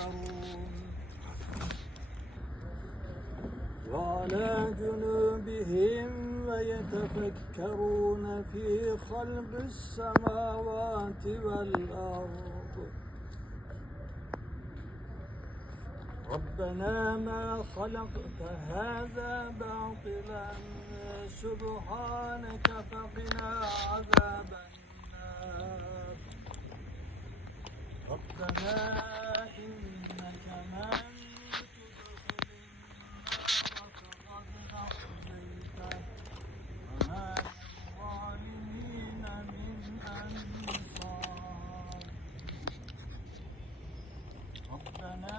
يتفكرون وعلى جنوبهم ويتفكرون في خلق السماوات والأرض ربنا ما خلقت هذا باطلا سبحانك فقنا عذاب النار ربنا إنك من تدخل النار فقد أخزيته وما للظالمين من أنصار ربنا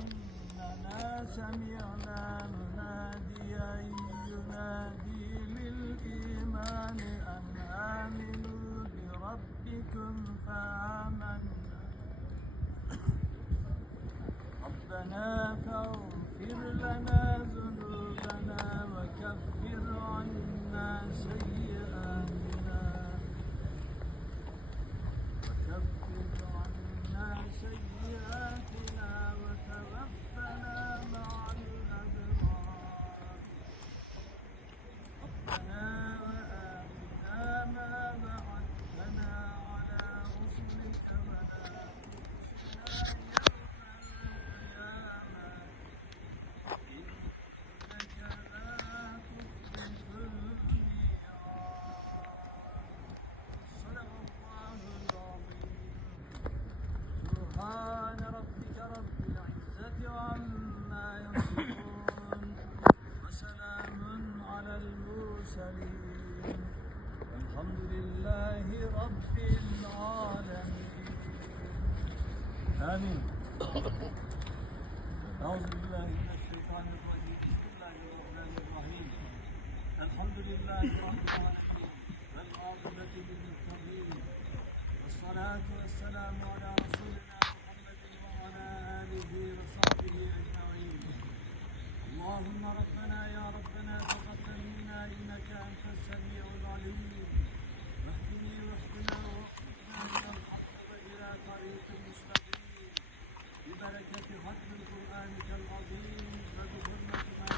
إننا سمعنا مناديا ينادي للإيمان أن آمنوا بربكم فآمنا ربنا فاغفر لنا ذنوبنا وكفر عنا سيئاتنا وتوفنا مع الأبرار ربنا وآتنا ما وعدتنا على رسلك ولا تخزنا يوم القيامة إنك لا تخلف الميعاد صدق الله العظيم سبحان ربك رب العزة عما يصفون وسلام على المرسلين والحمد لله رب العالمين آمين. أعوذ بالله من الشيطان الرجيم بسم الله الرحمن الرحيم الحمد لله رب العالمين والعاقبة للمتقين والصلاة والسلام على رسولنا محمد وعلى آله وصحبه أجمعين اللهم ربنا يا ربنا تقبل منا إنك أنت السميع العليم واهدني واهدنا ووفقنا إلى الحق وإلى طريق مستقيم ببركة ختم القرآن العظيم وبحرمة ما